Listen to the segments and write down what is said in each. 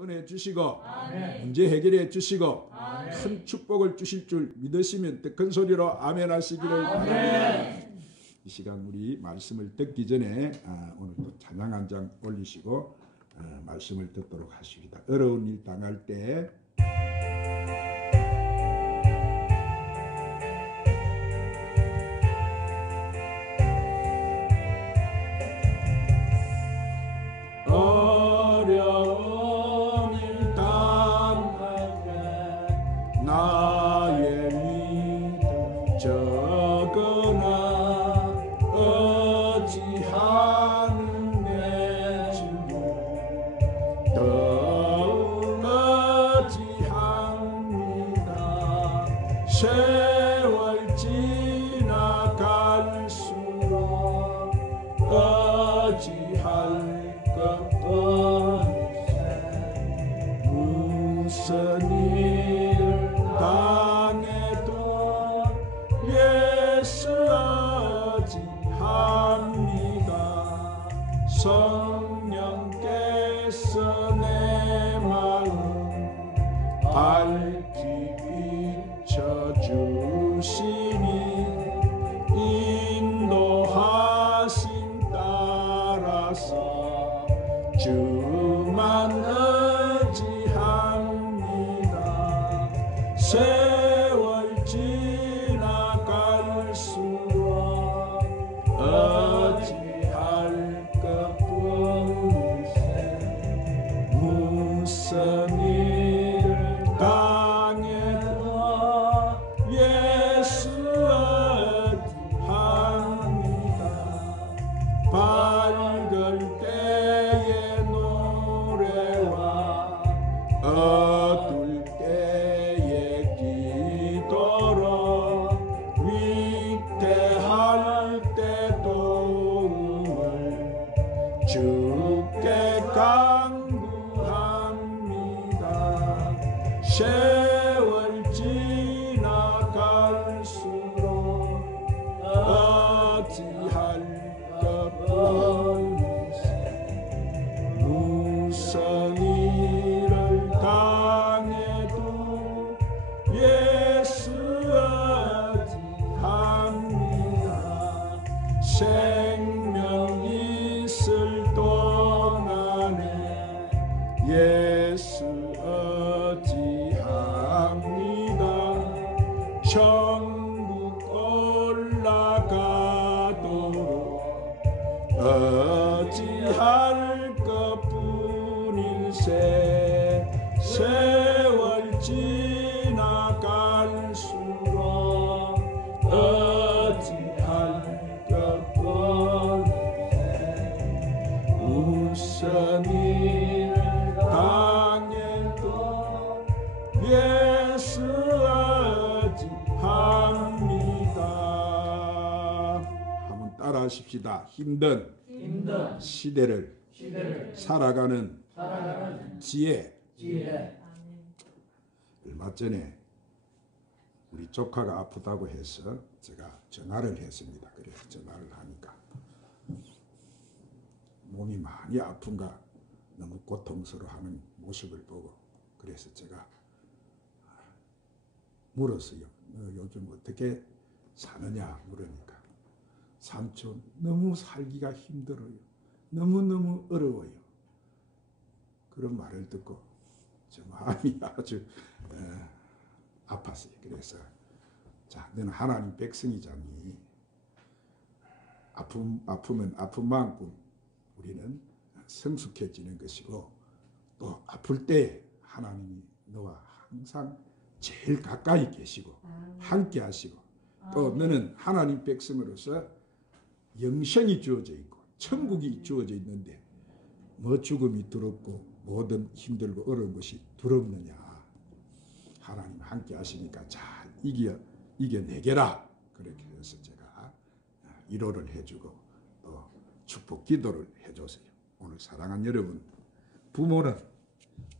은혜 주시고 문제 해결해 주시고 큰 축복을 주실 줄 믿으시면 더 큰 소리로 아멘 하시기를 바랍니다. 이 시간 우리 말씀을 듣기 전에 오늘 또 찬양 한 장 올리시고 말씀을 듣도록 하십니다. 어려운 일 당할 때 어려운 일 당할 때 나의 믿음 적으나 어찌하는 내 주를 더욱 어찌합니다. 세월 지나갈수록 어찌할 무슨 일을 당해도 예수 어찌합니다. 성령께서 내 마음 밝히 비춰주시니 인도하심 따라서 주만 의지합니다. 세월 지나갈수록 어찌할 것뿐이세. 무슨 일을 당해도 예수 어찌합니다. 밝을 때의 노래와 어두울 때의 기도로 위태할 때 도움을 주께 간구합니다. 세월 지나갈수록 어찌할 것뿐이세. 무슨 일을 당해도 예수 어찌합니다. 생명 있을 동안에 예수 어찌합니다. 천국 올라가도록 어찌할 것뿐일세. 세월 지나갈수록 어찌할 것뿐일세. 무슨 일을 당해도 예수 어찌합니다. 한번 따라 하십시다. 힘든 시대를 살아가는 지혜. 얼마 전에 우리 조카가 아프다고 해서 제가 전화를 했습니다. 그래서 전화를 하니까 몸이 많이 아픈가 너무 고통스러워하는 모습을 보고 그래서 제가 물었어요. 너 요즘 어떻게 사느냐 물으니까 삼촌 너무 살기가 힘들어요. 너무너무 어려워요. 그런 말을 듣고 제 마음이 아주 아팠어요. 그래서 자, 너는 하나님 백성이자니 아프면 아픈 만큼 우리는 성숙해지는 것이고 또 아플 때 하나님이 너와 항상 제일 가까이 계시고 함께 하시고 또 너는 하나님 백성으로서 영생이 주어져 있고 천국이 주어져 있는데 뭐 죽음이 두렵고 모든 힘들고 어려운 것이 두렵느냐. 하나님 함께 하시니까 잘 이겨내게라. 그렇게 해서 제가 위로를 해주고 또 축복 기도를 해줬어요. 오늘 사랑하는 여러분, 부모는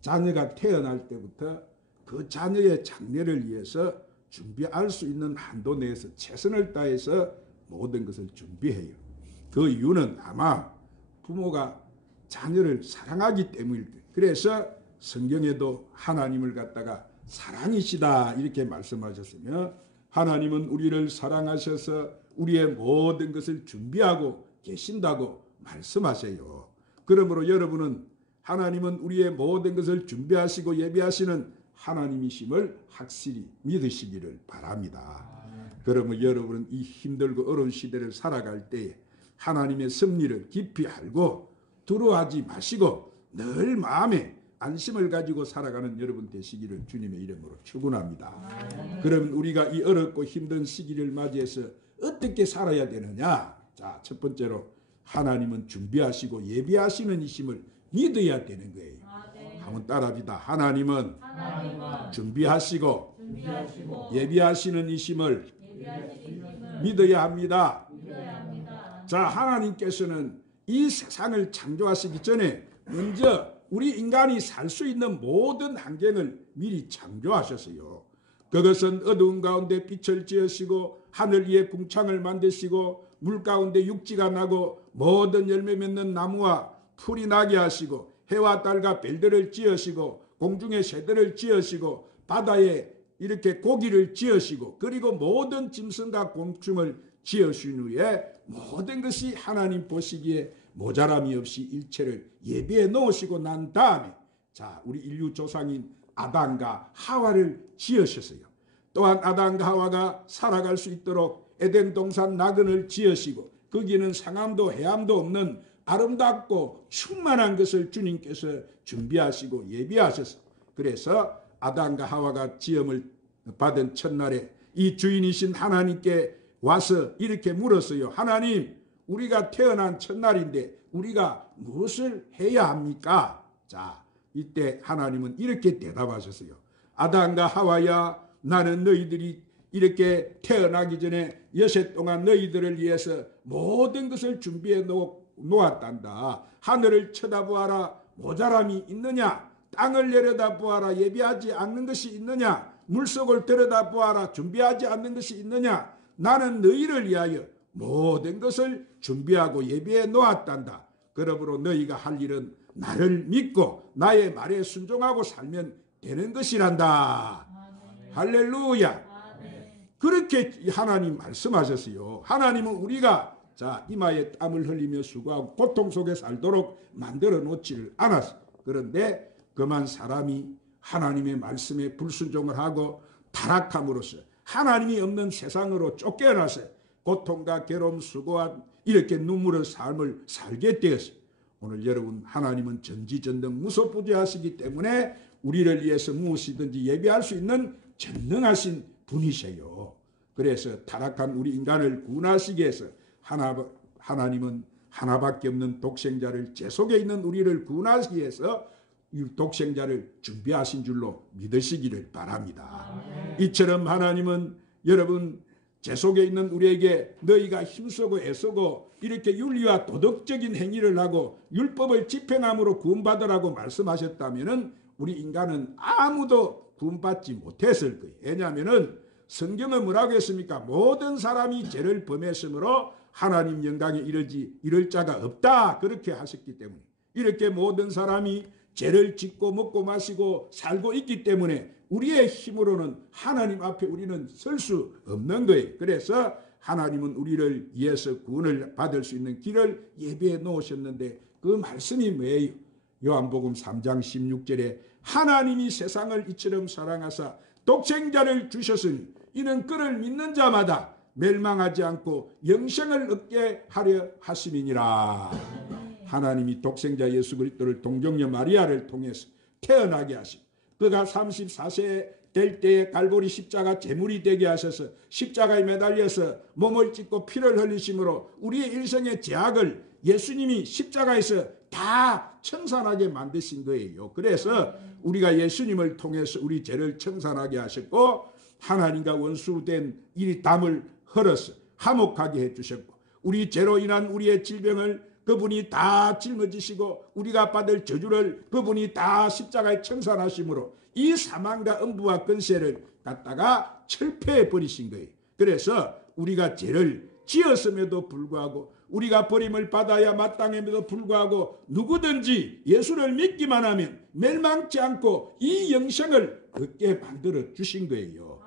자녀가 태어날 때부터 그 자녀의 장래를 위해서 준비할 수 있는 한도 내에서 최선을 다해서 모든 것을 준비해요. 그 이유는 아마 부모가 자녀를 사랑하기 때문일 거예요. 그래서 성경에도 하나님을 갖다가 사랑이시다 이렇게 말씀하셨으며 하나님은 우리를 사랑하셔서 우리의 모든 것을 준비하고 계신다고 말씀하세요. 그러므로 여러분은 하나님은 우리의 모든 것을 준비하시고 예비하시는 하나님이심을 확실히 믿으시기를 바랍니다. 그러면 여러분은 이 힘들고 어려운 시대를 살아갈 때에 하나님의 섭리를 깊이 알고 두려워하지 마시고 늘 마음에 안심을 가지고 살아가는 여러분 되시기를 주님의 이름으로 축원합니다. 그러면 우리가 이 어렵고 힘든 시기를 맞이해서 어떻게 살아야 되느냐? 자, 첫 번째로 하나님은 준비하시고 예비하시는 이심을 믿어야 되는 거예요. 한번 따라합시다. 하나님은 준비하시고 예비하시는 이심을 믿어야 합니다. 자, 하나님께서는 이 세상을 창조하시기 전에 먼저 우리 인간이 살 수 있는 모든 환경을 미리 창조하셨어요. 그것은 어두운 가운데 빛을 지으시고 하늘 위에 궁창을 만드시고 물 가운데 육지가 나고 모든 열매 맺는 나무와 풀이 나게 하시고 해와 달과 별들을 지으시고 공중의 새들을 지으시고 바다에 이렇게 고기를 지으시고 그리고 모든 짐승과 곤충을 지으신 후에 모든 것이 하나님 보시기에 모자람이 없이 일체를 예비해 놓으시고 난 다음에 자, 우리 인류 조상인 아담과 하와를 지으셨어요. 또한 아담과 하와가 살아갈 수 있도록 에덴 동산 나그네를 지으시고 거기는 상함도 해함도 없는 아름답고 충만한 것을 주님께서 준비하시고 예비하셨어요. 그래서 아담과 하와가 지음을 받은 첫날에 이 주인이신 하나님께 와서 이렇게 물었어요. 하나님, 우리가 태어난 첫날인데 우리가 무엇을 해야 합니까? 자, 이때 하나님은 이렇게 대답하셨어요. 아담과 하와야, 나는 너희들이 이렇게 태어나기 전에 여섯 동안 너희들을 위해서 모든 것을 준비해 놓았단다. 하늘을 쳐다보아라. 모자람이 있느냐? 땅을 내려다보아라. 예비하지 않는 것이 있느냐? 물속을 들여다보아라. 준비하지 않는 것이 있느냐? 나는 너희를 위하여 모든 것을 준비하고 예비해 놓았단다. 그러므로 너희가 할 일은 나를 믿고 나의 말에 순종하고 살면 되는 것이란다. 할렐루야. 그렇게 하나님 말씀하셨어요. 하나님은 우리가 자, 이마에 땀을 흘리며 수고하고 고통 속에 살도록 만들어 놓지를 않았어요. 그런데 그만 사람이 하나님의 말씀에 불순종을 하고 타락함으로써 하나님이 없는 세상으로 쫓겨나서 고통과 괴로움, 수고와 이렇게 눈물의 삶을 살게 되었어요. 오늘 여러분, 하나님은 전지전능 무소부재하시기 때문에 우리를 위해서 무엇이든지 예비할 수 있는 전능하신 분이세요. 그래서 타락한 우리 인간을 구원하시기 위해서 하나님은 하나밖에 없는 독생자를 제 속에 있는 우리를 구원하시기 위해서 이 독생자를 준비하신 줄로 믿으시기를 바랍니다. 이처럼 하나님은 여러분 제 속에 있는 우리에게 너희가 힘쓰고 애쓰고 이렇게 윤리와 도덕적인 행위를 하고 율법을 집행함으로 구원받으라고 말씀하셨다면 우리 인간은 아무도 구원받지 못했을 거예요. 왜냐하면 성경은 뭐라고 했습니까? 모든 사람이 죄를 범했으므로 하나님 영광에 이를 자가 없다. 그렇게 하셨기 때문에 이렇게 모든 사람이 죄를 짓고 먹고 마시고 살고 있기 때문에 우리의 힘으로는 하나님 앞에 우리는 설 수 없는 거예요. 그래서 하나님은 우리를 위해서 구원을 받을 수 있는 길을 예비해 놓으셨는데 그 말씀이 뭐예요? 요한복음 3장 16절에 하나님이 세상을 이처럼 사랑하사 독생자를 주셨으니 이는 그를 믿는 자마다 멸망하지 않고 영생을 얻게 하려 하심이니라. 하나님이 독생자 예수 그리스도를 동정녀 마리아를 통해서 태어나게 하시고 그가 34세 될 때에 갈보리 십자가 제물이 되게 하셔서 십자가에 매달려서 몸을 찢고 피를 흘리심으로 우리의 일생의 죄악을 예수님이 십자가에서 다 청산하게 만드신 거예요. 그래서 우리가 예수님을 통해서 우리 죄를 청산하게 하셨고 하나님과 원수된 이 담을 흘어서 화목하게 해주셨고 우리 죄로 인한 우리의 질병을 그분이 다 짊어지시고 우리가 받을 저주를 그분이 다 십자가에 청산하심으로 이 사망과 음부와 권세를 갖다가 철폐해 버리신 거예요. 그래서 우리가 죄를 지었음에도 불구하고 우리가 버림을 받아야 마땅함에도 불구하고 누구든지 예수를 믿기만 하면 멸망치 않고 이 영생을 얻게 만들어 주신 거예요.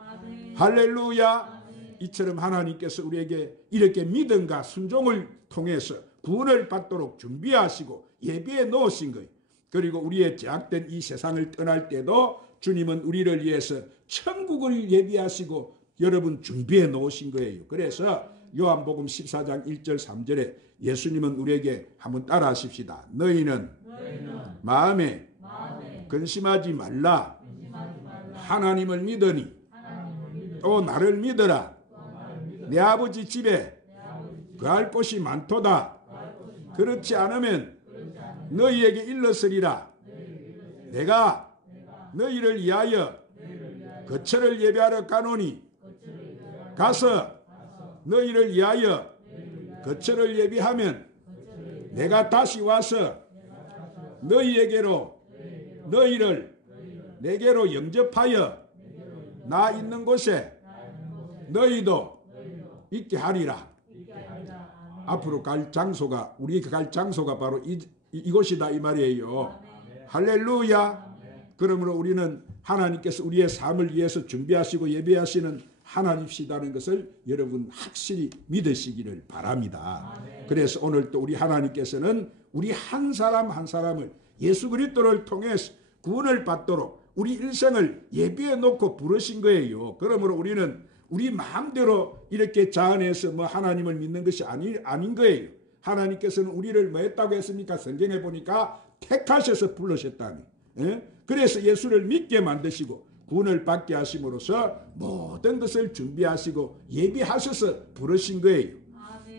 할렐루야. 이처럼 하나님께서 우리에게 이렇게 믿음과 순종을 통해서 구원을 받도록 준비하시고 예비해 놓으신 거예요. 그리고 우리의 제약된 이 세상을 떠날 때도 주님은 우리를 위해서 천국을 예비하시고 여러분 준비해 놓으신 거예요. 그래서 요한복음 14장 1절 3절에 예수님은 우리에게 한번 따라 하십시다. 너희는 마음에 근심하지 말라. 하나님을 믿으니 또 나를 믿어라. 내 아버지 집에 거할 곳이 많도다. 그렇지 않으면 너희에게 일렀으리라. 내가 너희를 위하여 거처를 예비하러 가노니 가서 너희를 위하여 거처를 예비하면 내가 다시 와서 너희에게로 너희를 내게로 영접하여 나 있는 곳에 너희도 있게 하리라. 앞으로 갈 장소가 우리가 갈 장소가 바로 이곳이다 이 말이에요. 할렐루야. 그러므로 우리는 하나님께서 우리의 삶을 위해서 준비하시고 예비하시는 하나님이시다는 것을 여러분 확실히 믿으시기를 바랍니다. 그래서 오늘 또 우리 하나님께서는 우리 한 사람 한 사람을 예수 그리스도를 통해서 구원을 받도록 우리 일생을 예비해 놓고 부르신 거예요. 그러므로 우리는 우리 마음대로 이렇게 자아내서 뭐 하나님을 믿는 것이 아닌 거예요. 하나님께서는 우리를 뭐 했다고 했습니까? 성경에 보니까 택하셔서 부르셨다니. 그래서 예수를 믿게 만드시고 구원을 받게 하심으로써 모든 것을 준비하시고 예비하셔서 부르신 거예요.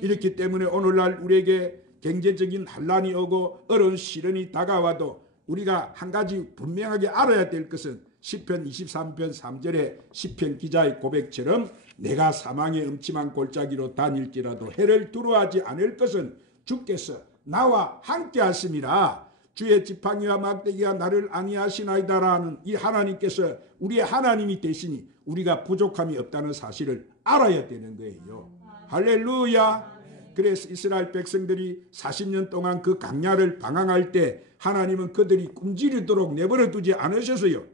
이렇기 때문에 오늘날 우리에게 경제적인 환란이 오고 어려운 시련이 다가와도 우리가 한 가지 분명하게 알아야 될 것은 시편 23편 3절에 시편 기자의 고백처럼 내가 사망의 음침한 골짜기로 다닐지라도 해를 두려워하지 않을 것은 주께서 나와 함께 하심이라. 주의 지팡이와 막대기가 나를 안위하시나이다라는 이 하나님께서 우리의 하나님이 되시니 우리가 부족함이 없다는 사실을 알아야 되는 거예요. 할렐루야. 그래서 이스라엘 백성들이 40년 동안 그 광야를 방황할 때 하나님은 그들이 굶주리도록 내버려 두지 않으셨어요.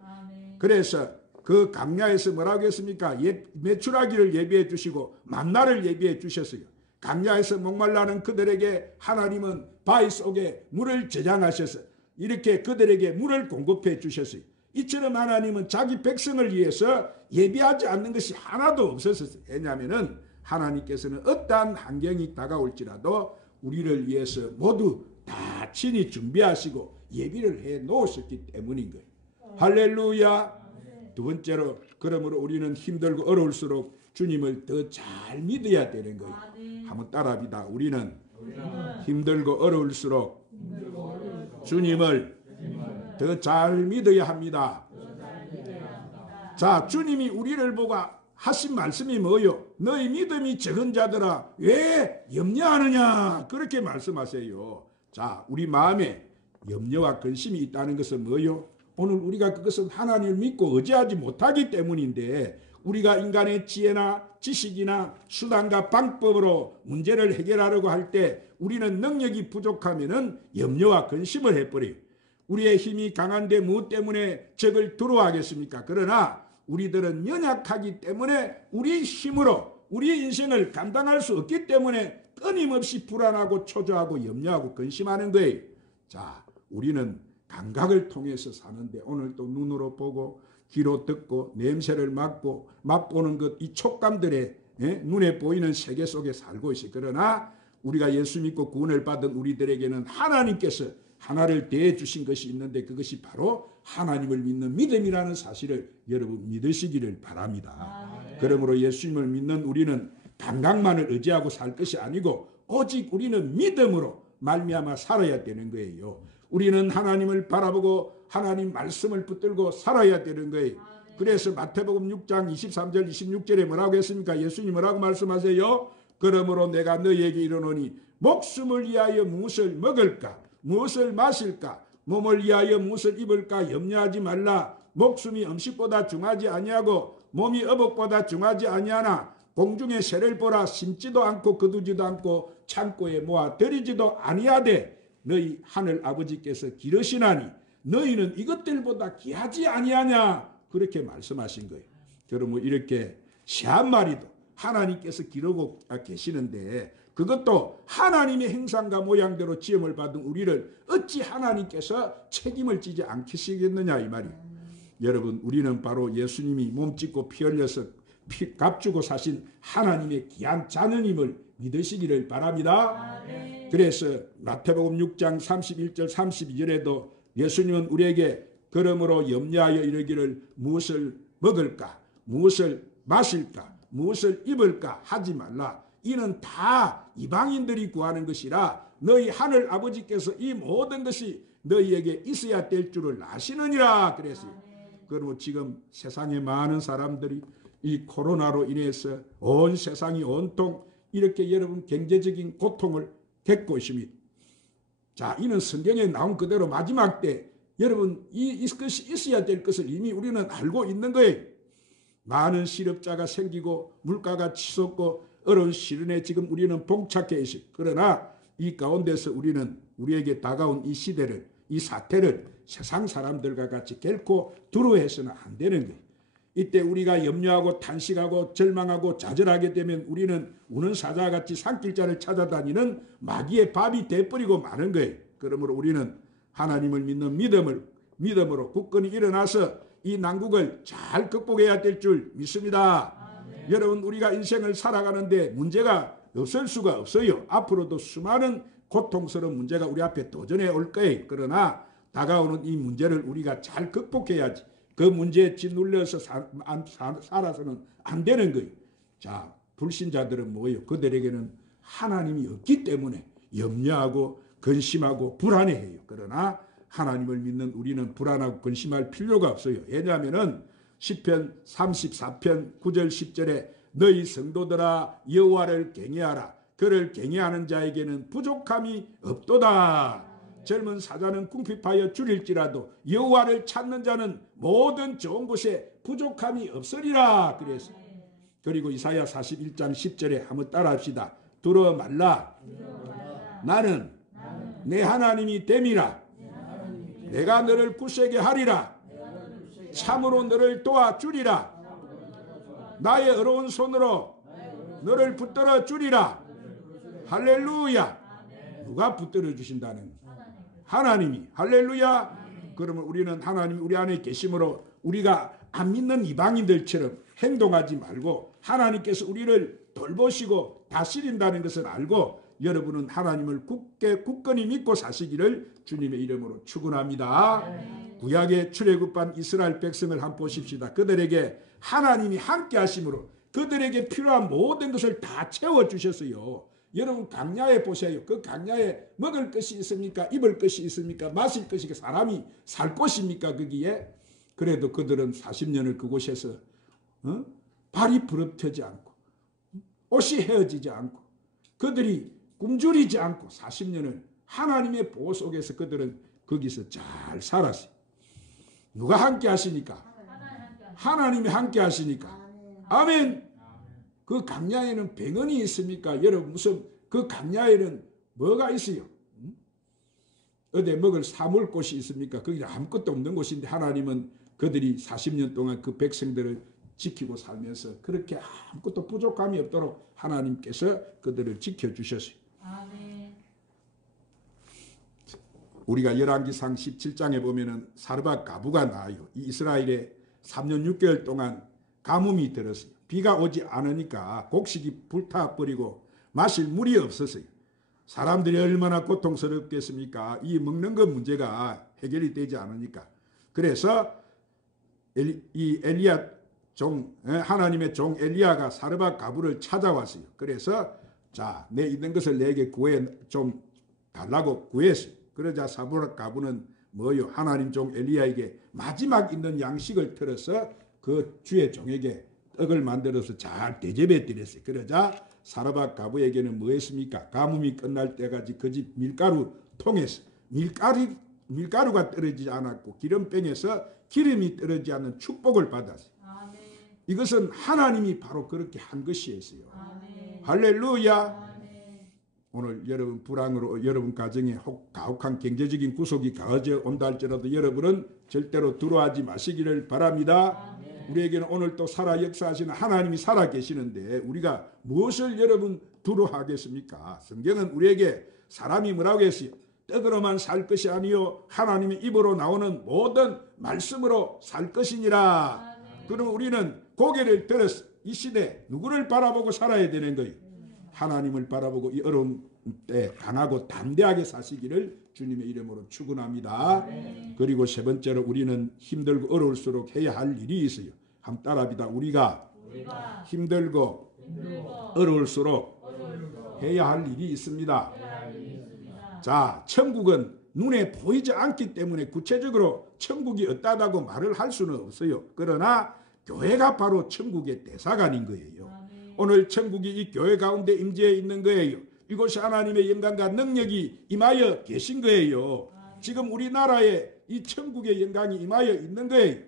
그래서 그 광야에서 뭐라고 했습니까? 메추라기를 예비해 주시고 만나를 예비해 주셨어요. 광야에서 목말라는 그들에게 하나님은 바위 속에 물을 저장하셔서 이렇게 그들에게 물을 공급해 주셨어요. 이처럼 하나님은 자기 백성을 위해서 예비하지 않는 것이 하나도 없었어요. 왜냐하면 하나님께서는 어떠한 환경이 다가올지라도 우리를 위해서 모두 다 친히 준비하시고 예비를 해 놓으셨기 때문인 거예요. 할렐루야. 두 번째로 그러므로 우리는 힘들고 어려울수록 주님을 더 잘 믿어야 되는 거예요. 한번 따라합니다. 우리는 힘들고 어려울수록 주님을 더 잘 믿어야 합니다. 자, 주님이 우리를 보고 하신 말씀이 뭐요? 너희 믿음이 적은 자들아 왜 염려하느냐? 그렇게 말씀하세요. 자, 우리 마음에 염려와 근심이 있다는 것은 뭐요? 오늘 우리가 그것은 하나님을 믿고 의지하지 못하기 때문인데 우리가 인간의 지혜나 지식이나 수단과 방법으로 문제를 해결하려고 할 때 우리는 능력이 부족하면은 염려와 근심을 해버려요. 우리의 힘이 강한데 무엇 때문에 적을 두려워하겠습니까? 그러나 우리들은 연약하기 때문에 우리 힘으로 우리 인생을 감당할 수 없기 때문에 끊임없이 불안하고 초조하고 염려하고 근심하는 거예요. 자, 우리는 감각을 통해서 사는데 오늘 또 눈으로 보고 귀로 듣고 냄새를 맡고 맛보는 것 이 촉감들에 눈에 보이는 세계 속에 살고 있어요. 그러나 우리가 예수 믿고 구원을 받은 우리들에게는 하나님께서 하나를 대해 주신 것이 있는데 그것이 바로 하나님을 믿는 믿음이라는 사실을 여러분 믿으시기를 바랍니다. 그러므로 예수님을 믿는 우리는 감각만을 의지하고 살 것이 아니고 오직 우리는 믿음으로 말미암아 살아야 되는 거예요. 우리는 하나님을 바라보고 하나님 말씀을 붙들고 살아야 되는 거예요. 그래서 마태복음 6장 23절 26절에 뭐라고 했습니까? 예수님 뭐라고 말씀하세요? 그러므로 내가 너희에게 이르노니 목숨을 위하여 무엇을 먹을까? 무엇을 마실까? 몸을 위하여 무엇을 입을까? 염려하지 말라. 목숨이 음식보다 중하지 아니하고 몸이 어복보다 중하지 아니하나 공중의 새를 보라. 심지도 않고 거두지도 않고 창고에 모아 들이지도 아니하되 너희 하늘 아버지께서 기르시나니 너희는 이것들보다 귀하지 아니하냐 그렇게 말씀하신 거예요. 그러면 이렇게 한 마리도 하나님께서 기르고 계시는데 그것도 하나님의 형상과 모양대로 지음을 받은 우리를 어찌 하나님께서 책임을 지지 않으시겠느냐 이 말이에요. 여러분 우리는 바로 예수님이 몸짓고 피 흘려서 값주고 사신 하나님의 귀한 자녀님을 믿으시기를 바랍니다. 그래서 마태복음 6장 31절 32절에도 예수님은 우리에게 그러므로 염려하여 이르기를 무엇을 먹을까 무엇을 마실까 무엇을 입을까 하지 말라. 이는 다 이방인들이 구하는 것이라 너희 하늘 아버지께서 이 모든 것이 너희에게 있어야 될 줄을 아시느니라 그랬어요. 그리고 지금 세상에 많은 사람들이 이 코로나로 인해서 온 세상이 온통 이렇게 여러분 경제적인 고통을 겪고 있습니다. 자, 이는 성경에 나온 그대로 마지막 때 여러분 이것이 있어야 될 것을 이미 우리는 알고 있는 거예요. 많은 실업자가 생기고 물가가 치솟고 어려운 시련에 지금 우리는 봉착해 있어요. 그러나 이 가운데서 우리는 우리에게 다가온 이 시대를 이 사태를 세상 사람들과 같이 결코 두려워해서는 안 되는 거예요. 이때 우리가 염려하고 탄식하고 절망하고 좌절하게 되면 우리는 우는 사자같이 산길자를 찾아다니는 마귀의 밥이 돼버리고 마는 거예요. 그러므로 우리는 하나님을 믿는 믿음으로 굳건히 일어나서 이 난국을 잘 극복해야 될 줄 믿습니다. 여러분 우리가 인생을 살아가는데 문제가 없을 수가 없어요. 앞으로도 수많은 고통스러운 문제가 우리 앞에 도전해 올 거예요. 그러나 다가오는 이 문제를 우리가 잘 극복해야지. 그 문제에 짓눌려서 살아서는 안 되는 거예요. 자, 불신자들은 뭐예요? 그들에게는 하나님이 없기 때문에 염려하고 근심하고 불안해해요. 그러나 하나님을 믿는 우리는 불안하고 근심할 필요가 없어요. 왜냐하면 시편 34편 9절 10절에 너희 성도들아 여호와를 경외하라. 그를 경외하는 자에게는 부족함이 없도다. 젊은 사자는 궁핍하여 줄일지라도 여호와를 찾는 자는 모든 좋은 곳에 부족함이 없으리라 그랬어요. 그리고 이사야 41장 10절에 한번 따라합시다. 두려워 말라. 나는 내 하나님이 됨이라. 내가 너를 굳세게 하리라. 참으로 너를 도와주리라. 나의 어려운 손으로 너를 붙들어 주리라. 할렐루야. 누가 붙들어 주신다는 하나님이. 할렐루야. 그러면 우리는 하나님이 우리 안에 계심으로 우리가 안 믿는 이방인들처럼 행동하지 말고 하나님께서 우리를 돌보시고 다스린다는 것을 알고 여러분은 하나님을 굳건히 믿고 사시기를 주님의 이름으로 축원합니다. 구약의 출애굽한 이스라엘 백성을 한번 보십시다. 그들에게 하나님이 함께 하심으로 그들에게 필요한 모든 것을 다 채워주셨어요. 여러분 광야에 보세요. 그 광야에 먹을 것이 있습니까? 입을 것이 있습니까? 마실 것이 사람이 살 곳입니까? 거기에? 그래도 그들은 40년을 그곳에서 발이 부럽뜨지 않고 옷이 헤어지지 않고 그들이 굶주리지 않고 40년을 하나님의 보호 속에서 그들은 거기서 잘 살았어요. 누가 함께 하시니까? 하나님이 함께 하시니까. 아멘. 그 광야에는 병원이 있습니까? 여러분 무슨 그 광야에는 뭐가 있어요? 어디 먹을 사물 곳이 있습니까? 거기 아무것도 없는 곳인데 하나님은 그들이 40년 동안 그 백성들을 지키고 살면서 그렇게 아무것도 부족함이 없도록 하나님께서 그들을 지켜주셨어요. 아멘. 우리가 열왕기상 17장에 보면은 사르밧 가부가 나와요. 이 이스라엘에 3년 6개월 동안 가뭄이 들었어요. 비가 오지 않으니까 곡식이 불타버리고 마실 물이 없었어요. 사람들이 얼마나 고통스럽겠습니까? 이 먹는 것 문제가 해결이 되지 않으니까. 그래서 이 엘리야 하나님의 종 엘리야가 사르밧 가부를 찾아왔어요. 그래서 자, 내 있는 것을 내게 좀 달라고 구했어요. 그러자 사르밧 가부는 뭐요? 하나님 종 엘리야에게 마지막 있는 양식을 틀어서 그 주의 종에게 떡을 만들어서 잘 대접해 드렸어요. 그러자 사르밧 가부에게는 뭐 했습니까? 가뭄이 끝날 때까지 그 집 밀가루 통에서 밀가루가 떨어지지 않았고 기름병에서 기름이 떨어지지 않는 축복을 받았어요. 아멘. 이것은 하나님이 바로 그렇게 한 것이었어요. 아멘. 할렐루야. 아멘. 오늘 여러분 불황으로 여러분 가정에 가혹한 경제적인 구속이 가해져 온다 할지라도 여러분은 절대로 두려워하지 마시기를 바랍니다. 우리에게는 오늘 또 살아 역사하시는 하나님이 살아 계시는데 우리가 무엇을 여러분 두려워하겠습니까? 성경은 우리에게 사람이 뭐라고 했어요? 떡으로만 살 것이 아니요 하나님의 입으로 나오는 모든 말씀으로 살 것이니라. 그럼 우리는 고개를 들어서 이 시대 누구를 바라보고 살아야 되는 거예요? 하나님을 바라보고 이 어려운 때 강하고 담대하게 사시기를 주님의 이름으로 축원합니다. 그리고 세 번째로 우리는 힘들고 어려울수록 해야 할 일이 있어요. 한번 따라합니다. 우리가 힘들고 어려울수록 해야 할 일이 있습니다. 자, 천국은 눈에 보이지 않기 때문에 구체적으로 천국이 어떠하다고 말을 할 수는 없어요. 그러나 교회가 바로 천국의 대사관인 거예요. 오늘 천국이 이 교회 가운데 임재해 있는 거예요. 이곳이 하나님의 영광과 능력이 임하여 계신 거예요. 지금 우리나라에 이 천국의 영광이 임하여 있는 거예요.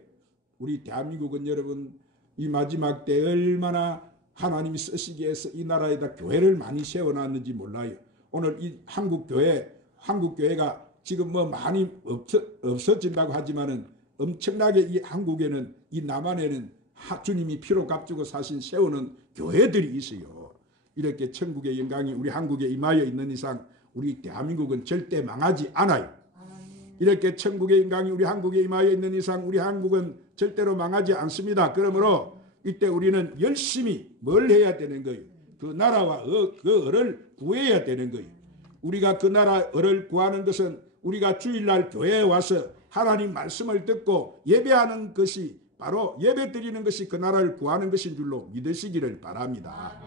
우리 대한민국은 여러분 이 마지막 때 얼마나 하나님이 쓰시기 위해서 이 나라에다 교회를 많이 세워놨는지 몰라요. 오늘 이 한국교회가 지금 뭐 많이 없어진다고 하지만은 엄청나게 이 한국에는 이 남한에는 주님이 피로 값주고 사신 세우는 교회들이 있어요. 이렇게 천국의 영광이 우리 한국에 임하여 있는 이상 우리 대한민국은 절대 망하지 않아요. 이렇게 천국의 영광이 우리 한국에 임하여 있는 이상 우리 한국은 절대로 망하지 않습니다. 그러므로 이때 우리는 열심히 뭘 해야 되는 거예요? 그 나라와 그 을을 구해야 되는 거예요. 우리가 그 나라 을을 구하는 것은 우리가 주일날 교회에 와서 하나님 말씀을 듣고 예배하는 것이 바로 예배 드리는 것이 그 나라를 구하는 것인 줄로 믿으시기를 바랍니다.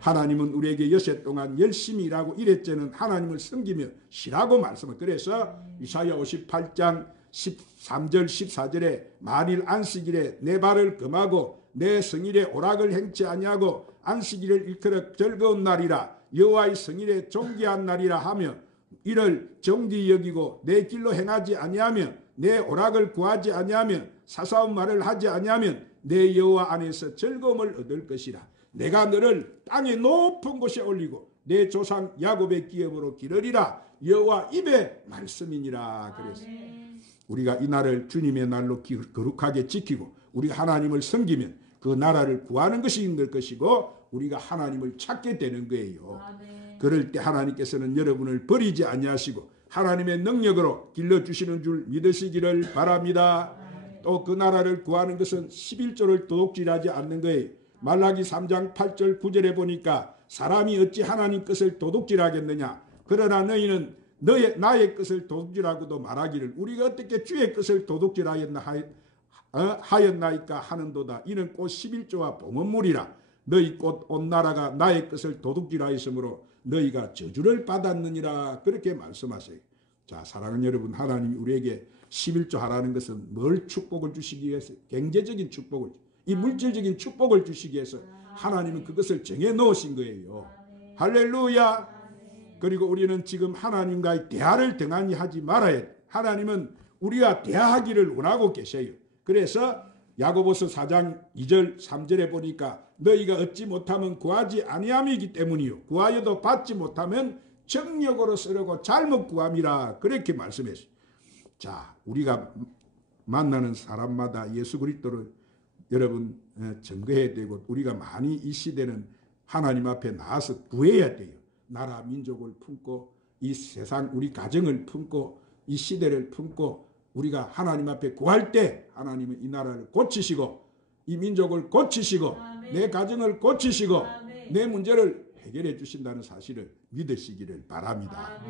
하나님은 우리에게 여세 동안 열심히 일하고 이랬저는 하나님을 섬기며 쉬라고 말씀을. 그래서 이사야 58장 13절 14절에 만일 안식일에 내 발을 금하고 내 성일에 오락을 행치 아니하고 안식일을 일컬어 즐거운 날이라 여호와의 성일에 존귀한 날이라 하며 이를 정귀히 여기고 내 길로 행하지 아니하며 내 오락을 구하지 아니하며 사사운 말을 하지 아니하면 내 여호와 안에서 즐거움을 얻을 것이라. 내가 너를 땅의 높은 곳에 올리고 내 조상 야곱의 기업으로 기르리라. 여호와 입의 말씀이니라. 그래서 우리가 이 날을 주님의 날로 거룩하게 지키고 우리가 하나님을 섬기면 그 나라를 구하는 것이 있는 것이고 우리가 하나님을 찾게 되는 거예요. 그럴 때 하나님께서는 여러분을 버리지 아니하시고 하나님의 능력으로 길러주시는 줄 믿으시기를 바랍니다. 또 그 나라를 구하는 것은 11조를 도둑질하지 않는 거예요. 말라기 3장 8절 9절에 보니까 사람이 어찌 하나님 것을 도둑질하겠느냐. 그러나 너희는 나의 것을 도둑질하고도 말하기를 우리가 어떻게 주의 것을 도둑질하였나이까 하는도다. 이는 곧 11조와 봉헌물이라. 너희 곧 온 나라가 나의 것을 도둑질하였으므로 너희가 저주를 받았느니라. 그렇게 말씀하세요. 자, 사랑하는 여러분, 하나님이 우리에게 11조 하라는 것은 뭘 축복을 주시기 위해서? 경제적인 축복을, 이 물질적인 축복을 주시기 위해서 하나님은 그것을 정해 놓으신 거예요. 할렐루야. 그리고 우리는 지금 하나님과의 대화를 등한히 하지 말아야 돼. 하나님은 우리와 대화하기를 원하고 계세요. 그래서 야고보서 4장 2절 3절에 보니까 너희가 얻지 못하면 구하지 아니함이기 때문이요 구하여도 받지 못하면 정력으로 쓰려고 잘못 구함이라. 그렇게 말씀했어요. 자, 우리가 만나는 사람마다 예수 그리스도를 여러분 증거해야 되고 우리가 많이 이 시대는 하나님 앞에 나와서 구해야 돼요. 나라 민족을 품고 이 세상 우리 가정을 품고 이 시대를 품고 우리가 하나님 앞에 구할 때 하나님은 이 나라를 고치시고 이 민족을 고치시고 내 가정을 고치시고 내 문제를 해결해 주신다는 사실을 믿으시기를 바랍니다.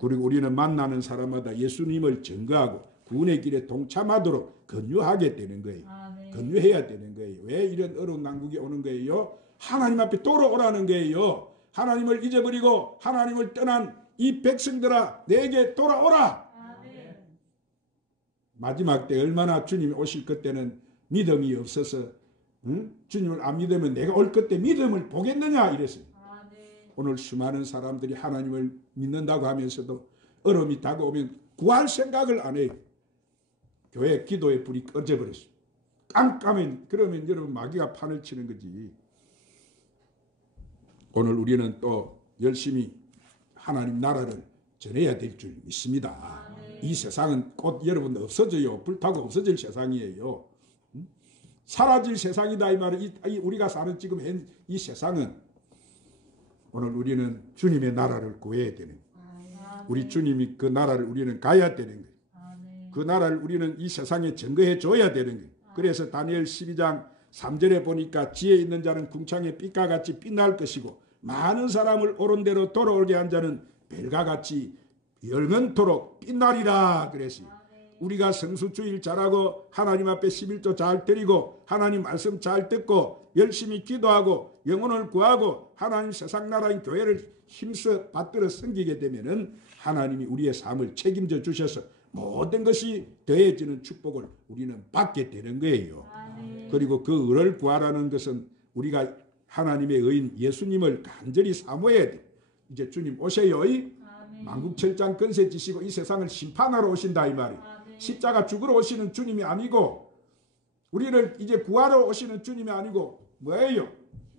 그리고 우리는 만나는 사람마다 예수님을 증거하고 구원의 길에 동참하도록 권유하게 되는 거예요. 권유해야 되는 거예요. 왜 이런 어려운 난국이 오는 거예요? 하나님 앞에 돌아오라는 거예요. 하나님을 잊어버리고 하나님을 떠난 이 백성들아 내게 돌아오라. 마지막 때 얼마나 주님이 오실 그때는 믿음이 없어서 주님을 안 믿으면 내가 올 그때 믿음을 보겠느냐 이랬어요. 오늘 수많은 사람들이 하나님을 믿는다고 하면서도 어려움이 다가오면 구할 생각을 안 해요. 교회 기도의 불이 꺼져버렸어요. 깜깜해. 그러면 여러분 마귀가 판을 치는 거지. 오늘 우리는 또 열심히 하나님 나라를 전해야 될 줄 믿습니다. 이 세상은 곧 여러분 없어져요. 불타고 없어질 세상이에요. 사라질 세상이다 이 말은 우리가 사는 지금 이 세상은 오늘 우리는 주님의 나라를 구해야 되는 거예요. 우리 주님이 그 나라를 우리는 가야 되는 거예요. 그 나라를 우리는 이 세상에 증거해 줘야 되는 거예요. 그래서 다니엘 12장 3절에 보니까 지혜 있는 자는 궁창의 빛과 같이 빛날 것이고 많은 사람을 옳은 대로 돌아오게 한 자는 별과 같이 영원토록 빛나리라 그랬어요. 우리가 성수주일 잘하고 하나님 앞에 11조 잘 드리고 하나님 말씀 잘 듣고 열심히 기도하고 영혼을 구하고 하나님 세상 나라인 교회를 힘써 받들어 섬기게 되면은 하나님이 우리의 삶을 책임져 주셔서 모든 것이 더해지는 축복을 우리는 받게 되는 거예요. 그리고 그 을을 구하라는 것은 우리가 하나님의 의인 예수님을 간절히 사모해야 돼. 이제 주님 오세요. 만국철장 권세 지시고 이 세상을 심판하러 오신다 이 말이에요. 십자가 죽으러 오시는 주님이 아니고 우리를 이제 구하러 오시는 주님이 아니고 뭐예요?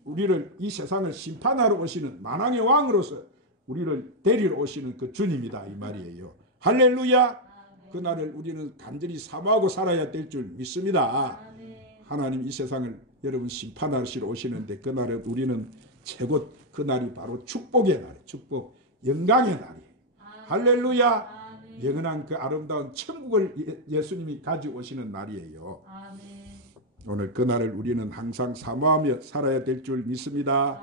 우리를 이 세상을 심판하러 오시는 만왕의 왕으로서 우리를 데리러 오시는 그 주님이다 이 말이에요. 할렐루야. 그날을 우리는 간절히 사모하고 살아야 될 줄 믿습니다. 하나님 이 세상을 여러분 심판하시러 오시는데 그날은 우리는 최고 그날이 바로 축복의 날이에요. 축복 영광의 날이에요. 할렐루야. 영원한 그 아름다운 천국을 예수님이 가지고 오시는 날이에요. 오늘 그날을 우리는 항상 사모하며 살아야 될 줄 믿습니다.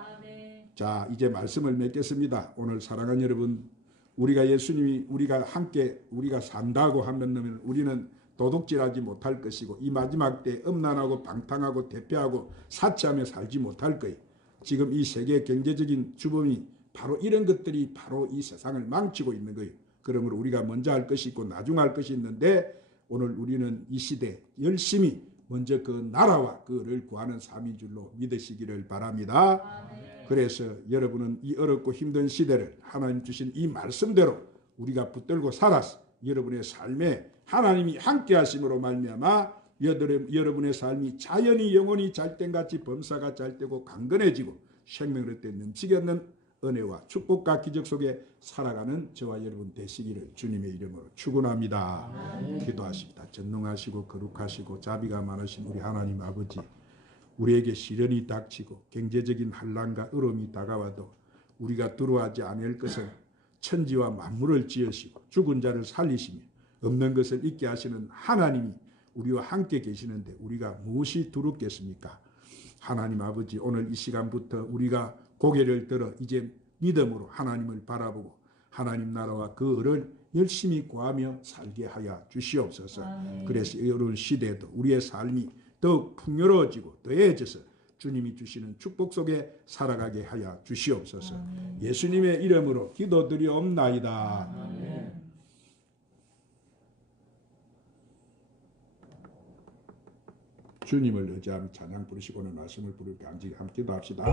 자, 이제 말씀을 맺겠습니다. 오늘 사랑하는 여러분, 우리가 예수님이 우리가 함께 우리가 산다고 하면 우리는 도둑질하지 못할 것이고 이 마지막 때 음란하고 방탕하고 대표하고 사치하며 살지 못할 거예요. 지금 이 세계 경제적인 주범이 바로 이런 것들이 바로 이 세상을 망치고 있는 거예요. 그러므로 우리가 먼저 할 것이 있고 나중 할 것이 있는데 오늘 우리는 이 시대 열심히 먼저 그 나라와 그를 구하는 삶인 줄로 믿으시기를 바랍니다. 그래서 여러분은 이 어렵고 힘든 시대를 하나님 주신 이 말씀대로 우리가 붙들고 살아서 여러분의 삶에 하나님이 함께 하심으로 말미암아 여러분의 삶이 자연히 영원히 잘된같이 범사가 잘되고 강건해지고 생명을 얻되 넘치게 얻는 은혜와 축복과 기적 속에 살아가는 저와 여러분 되시기를 주님의 이름으로 축원합니다. 기도하십니다. 전능하시고 거룩하시고 자비가 많으신 우리 하나님 아버지, 우리에게 시련이 닥치고 경제적인 환난과 어려움이 다가와도 우리가 두려워하지 않을 것은 천지와 만물을 지으시고 죽은 자를 살리시며 없는 것을 있게 하시는 하나님이 우리와 함께 계시는데 우리가 무엇이 두렵겠습니까? 하나님 아버지, 오늘 이 시간부터 우리가 고개를 들어 이제 믿음으로 하나님을 바라보고 하나님 나라와 그 을을 열심히 구하며 살게 하여 주시옵소서. 그래서 이 어려운 시대에도 우리의 삶이 더욱 풍요로워지고 더해져서 주님이 주시는 축복 속에 살아가게 하여 주시옵소서. 예수님의 이름으로 기도드리옵나이다. 주님을 의지하며 찬양 부르시고는 말씀을 부를 때 함께 기도합시다.